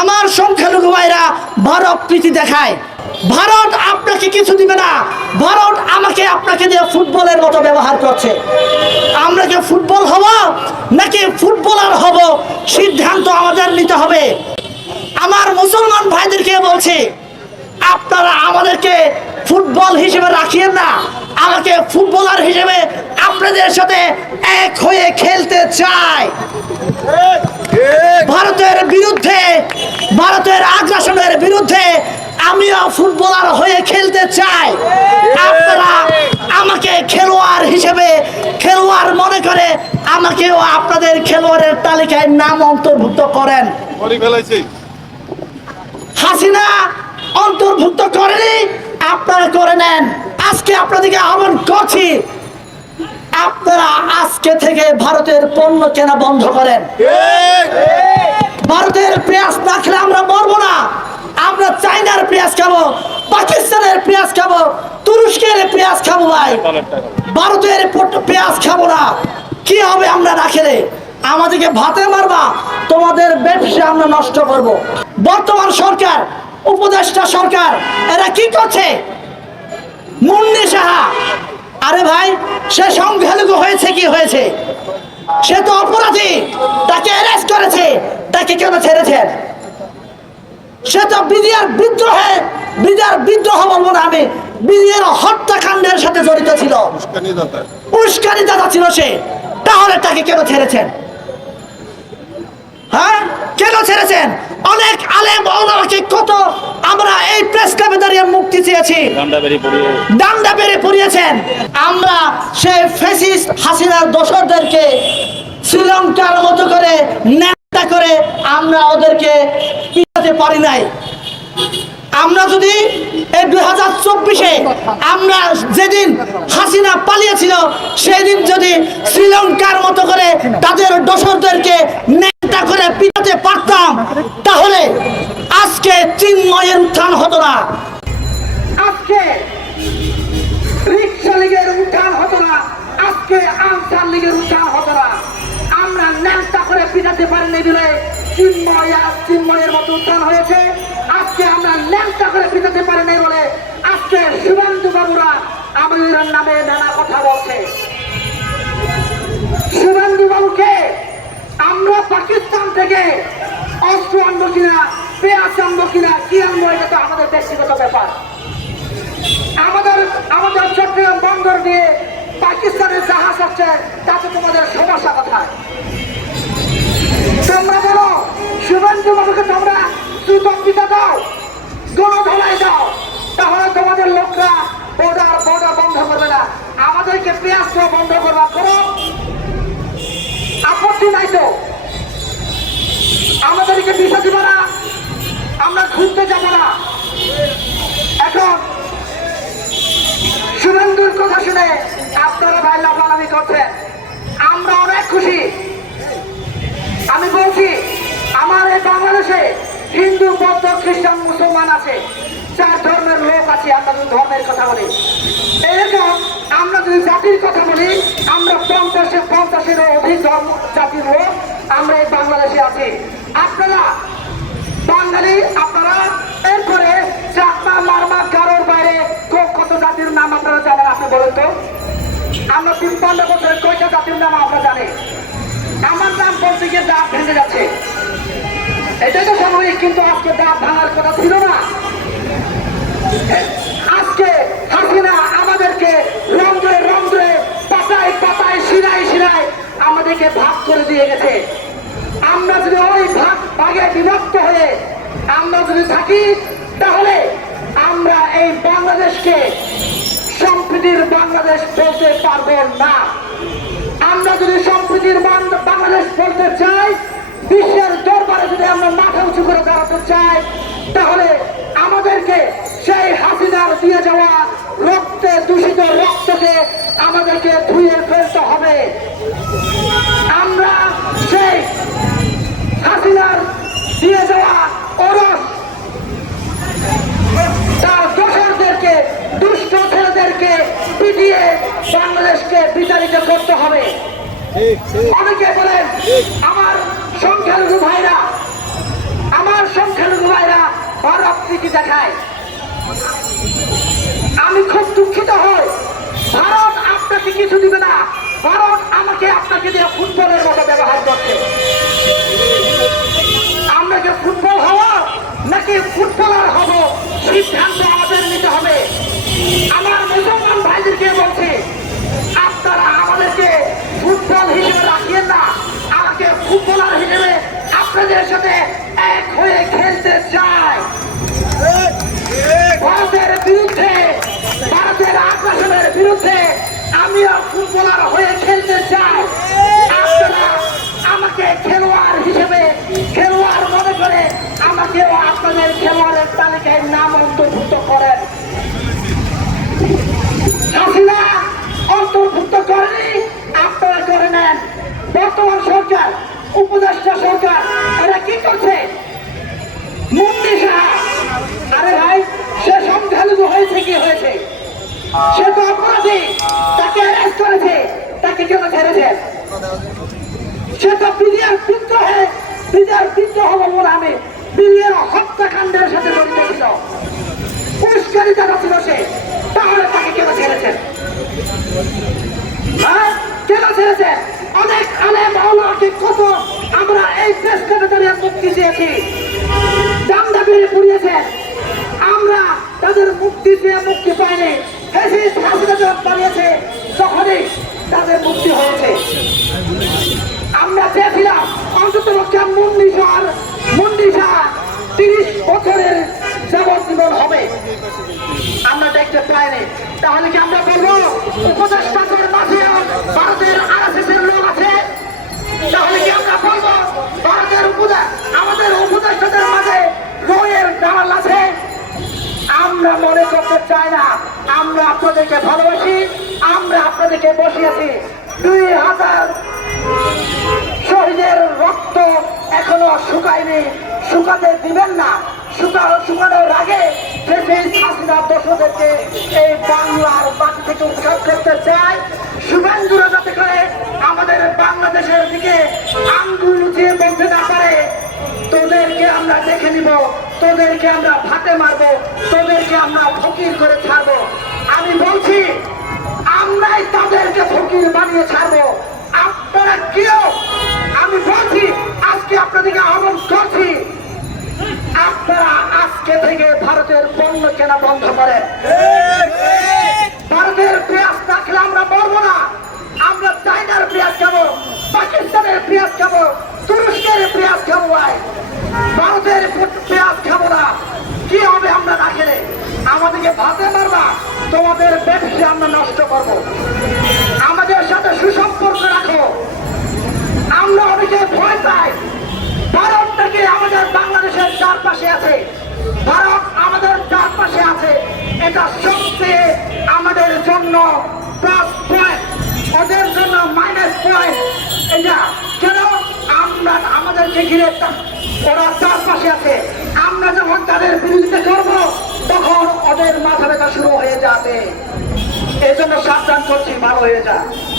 আমার সংখ্যালঘু ভাইরা, ভারত প্রীতি দেখায়। ভারত আপনাকে কিছু দিবে না। ভারত আমাকে আপনাকে দিয়ে ফুটবলের মতো ব্যবহার করছে। আমরা কি ফুটবল হব নাকি ফুটবলার হব? সিদ্ধান্ত আমাদের নিতে হবে। আমার মুসলমান ভাইদেরকে বলছি, আপনারা আমাদেরকে ফুটবল হিসেবে রাখিয়েন না। আমাকে ফুটবলার হিসেবে আপনাদের সাথে এক হয়ে খেলতে চাই। ভারতের বিরুদ্ধে ভারতের আগ্রাসনের বিরুদ্ধে আমিও ফুটবলার হয়ে খেলতে চাই। আপনারা আমাকে খেলোয়াড় হিসেবে খেলোয়াড় মনে করে আমাকেও আপনাদের খেলোয়াড়ের তালিকায় নাম অন্তর্ভুক্ত করেন। করে হাসিনা অন্তর্ভুক্ত করেনি আপনারা করে নেন। আজকে আপনাদেরকে আহ্বান করছি আপনারা আজকে থেকে ভারতের পণ্য কেনা বন্ধ করেন। ভারতের পেঁয়াজ না খেলে আমরা মরবো না। আমরা চাইনার পেঁয়াজ খাব, পাকিস্তানের পেঁয়াজ খাব, তুরস্কের পেঁয়াজ খাব ভাই। ভারতের পেঁয়াজ খাব না। কি হবে আমরা না খেলে? আমাদেরকে ভাতে মারবা, তোমাদের ব্যবসা আমরা নষ্ট করব। বর্তমান সরকার, উপদেষ্টা সরকার, এরা কি করছে? মুন্নি সাহা আরে ভাই সে সংখ্যালঘু হয়েছে কি হয়েছে? সে তো অপরাধী তাকে অ্যারেস্ট করেছে তাকে কেন ছেড়েছেন সে তো বিজিয়ার বিদ্রোহে বিজিয়ার বিদ্রোহ বলব না আমি বিজিয়ার হত্যাকাণ্ডের সাথে জড়িত ছিল। উস্কানি দাতা। উস্কানি দাদা ছিল সে তাহলে তাকে কেন ছেড়েছেন? হ্যাঁ? কেন ছেড়েছেন? অনেক আলেম ওলামাকে কত আমরা এই প্রেস ক্লাবে দাঁড়িয়ে মুক্তি চেয়েছি। ডান্ডা বেড়ে পড়িয়েছেন আমরা সেই ফেসিস্ট হাসিনার দোসরদেরকে শ্রীলঙ্কার মতো করে নেতা করে আমরা ওদেরকে পিটাতে পারি নাই। আমরা যদি এই দুই হাজার চব্বিশে আমরা যেদিন হাসিনা পালিয়েছিল সেদিন যদি শ্রীলঙ্কার মতো করে তাদের দোসরদেরকে নেতা করে পিটাতে পারতাম, তাহলে আজকে চিন্ময়ের উত্থান হতো না। আজকে রিক্সা লীগের উত্থান হতো না, আজকে লীগের উত্থান হতো না। আমরা করে পিটাতে পারিনি বলে চিন্ময় আর চিন্ময়ের মতো উত্থান হয়েছে। আজকে আমরা করে পিটাতে পারিনি বলে আজকে শুভেন্দু বাবুরা আমাদের নামে নানা কথা বলছে। শুভেন্দু বাবুকে আমরা পাকিস্তান থেকে অস্ত্র আনব কিনা, পেঁয়াজ আনব কিনা, কি আনব, এটা তো আমাদের ব্যক্তিগত ব্যাপার। আমাদের আমাদের চট্টগ্রাম বন্দর দিয়ে পাকিস্তানের জাহাজ হচ্ছে তাতে তোমাদের সমস্যা কোথায়? তোমরা বলো, শুভেন্দু বাবুকে তোমরা সুতন্ত্রিতা দাও, গণধলাই দাও, তাহলে তোমাদের লোকরা বর্ডার বর্ডার বন্ধ করবে না। আমাদেরকে পেঁয়াজ বন্ধ করবা, করো। আপত্তি নাই তো। আমাদেরকে বিষয় দিব না। আমরা ঘুরতে যাব না। এখন শুভেন্দুর কথা শুনে আপনারা ভাই লাফালাফি করছেন। আমরা অনেক খুশি। আমি বলছি, আমার এই বাংলাদেশে হিন্দু, বৌদ্ধ, খ্রিস্টান, মুসলমান আছে, চার ধর্মের লোক আছে, আমরা যদি ধর্মের কথা বলি। এরকম আমরা যদি জাতির কথা বলি, আমরা পঞ্চাশে পঞ্চাশেরও অধিক ধর্ম, জাতির লোক আমরা এই বাংলাদেশে আছি। আপনারা বাঙালি, আপনারা এরপরে চাকমা মারমা কারোর বাইরে কত জাতির নাম আপনারা জানেন আপনি বলেন তো? আমরা তিপ্পান্ন বছরের কয়টা জাতির নাম আমরা জানি? আমার নাম বলতে গিয়ে দাঁত ভেঙে যাচ্ছে। এটাই তো স্বাভাবিক, কিন্তু আজকে দাঁত ভাঙার কথা ছিল না আজকে হাসিনা আমাদেরকে রন্ধ্রে রন্ধ্রে পাতায় পাতায় শিরায় শিরায় আমাদেরকে ভাগ করে দিয়ে গেছে আমরা যদি ওই ভাগ ভাগে বিভক্ত হয়ে আমরা যদি থাকি, তাহলে আমরা এই বাংলাদেশকে সম্প্রীতির বাংলাদেশ বলতে পারব না। আমরা যদি সম্প্রীতির বাংলাদেশ বলতে চাই, বিশ্বের দরবারে যদি আমরা মাথা উঁচু করে দাঁড়াতে চাই, তাহলে আমাদেরকে সেই হাসিনার দিয়ে যাওয়া রক্তে দূষিত রক্তকে আমাদেরকে ধুয়ে ফেলতে হবে। আমরা সেই হাসিনার দিয়ে যাওয়া ওরস তার দোষরদেরকে, দুষ্ট ছেলেদেরকে পিটিয়ে বাংলাদেশকে বিচারিত করতে হবে। অনেকে বলেন, আমার সংখ্যালঘু ভাইরা, আমার দেখায়। আমি খুব দুঃখিত হই। ভারত আপনাকে কিছু দিবে না। ভারত আমাকে আপনাকে দিয়ে ফুটবলের মতো ব্যবহার করছে। ফুটবল হওয়া নাকি ফুটবলার হব? সিদ্ধান্ত আমাদের নিতে হবে। আমার মুসলমান ভাইদেরকে বলছি, আপনারা আমাদেরকে ফুটবল হিসেবে রাখিয়েন না। আমাকে ফুটবলার হিসেবে আপনাদের সাথে এক হয়ে খেলতে চাই। ভারতের বিরুদ্ধে, ভারতের আগ্রাসনের বিরুদ্ধে আমিও ফুটবলার হয়ে খেলতে চাই। বর্তমান সরকার, উপদেষ্টা সরকার, এরা কি করছে? মুক্তি সাহা আরে ভাই, সে সংখ্যালঘু হয়েছে কি হয়েছে? সে তো অপরাধী, তাকে অ্যারেস্ট করেছে, তাকে কেন ছেড়েছে? সে তো বিলিয়ার বিদ্রোহে বিলিয়ার বিদ্রোহ বলব না আমি বিলিয়ার হত্যাকাণ্ডের সাথে জড়িত। ছিল পুরস্কারী যারা ছিল সে, তাহলে তাকে কেন ছেড়েছেন হ্যাঁ? কেন ছেড়েছে? অনেক আলে মাওলাকে কত আমরা এই দেশ কাটাতারিয়া মুক্তি দিয়েছি দামদা বেড়ে পুড়িয়েছে আমরা তাদের মুক্তি দিয়ে মুক্তি পাইনি। ফেসিস হাসিনা পালিয়েছে তখনই তাদের মুক্তি হয়েছে। আমরা চেয়েছিলাম অন্তত পক্ষে মুন্ডিসার মুন্ডিসা তিরিশ বছরের যাবজ্জীবন হবে। আমরা দেখতে তাহলে কি আমরা বলব উপদেষ্টাদের মাঝে ভারতের আরএসএসের লোক আছে। তাহলে কি আমরা বলব, ভারতের উপদেশ আমাদের উপদেষ্টাদের মাঝে রয়ের দালাল আছে? আমরা মনে করতে চাই না, আমরা আপনাদেরকে ভালোবাসি, আমরা আপনাদেরকে বসিয়েছি। দুই হাজার শহীদের রক্ত এখনও শুকায়নি, শুকাতে দিবেন না। এই বাংলার থেকে যাতে করে আমাদের বাংলাদেশের দিকে না পারে, তোদেরকে আমরা দেখে তোদেরকে আমরা তোদেরকে আমরা ফকির করে ছাড়বো। আমি বলছি, আমরাই তাদেরকে ফকির ছাড়বো। আপনারা কেউ আমি বলছি, আজকে আপনাদেরকে আহ্বান করছি। আপনারা আজকে থেকে ভারতের পণ্য কেনা বন্ধ করেন ভারতের পেঁয়াজ না খেলে আমরা মরবো না। আমরা চাইনার পেঁয়াজ খাব, পাকিস্তানের পেঁয়াজ খাব, তুরস্কের পেঁয়াজ খাব ভাই। ভারতের পেঁয়াজ খাব না। কি হবে আমরা না খেলে? আমাদেরকে ভাতে মারবা, তোমাদের ব্যবসা আমরা নষ্ট করব। আমাদের সাথে সুসম্পর্ক রাখো। আমরা অনেকে ভয় পাই। ভারত থেকে আমাদের বাংলাদেশের চারপাশে আছে। ভারত আমাদের চারপাশে আছে। এটা সবচেয়ে আমাদের জন্য প্লাস পয়েন্ট ওদের জন্য মাইনাস পয়েন্ট এটা কেন আমরা আমাদেরকে ঘিরে ওরা চারপাশে আছে। আমরা যখন তাদের বিরুদ্ধে করব তখন ওদের মাথা ব্যথা শুরু হয়ে যাবে। এই জন্য সাবধান করছি, ভালো হয়ে যা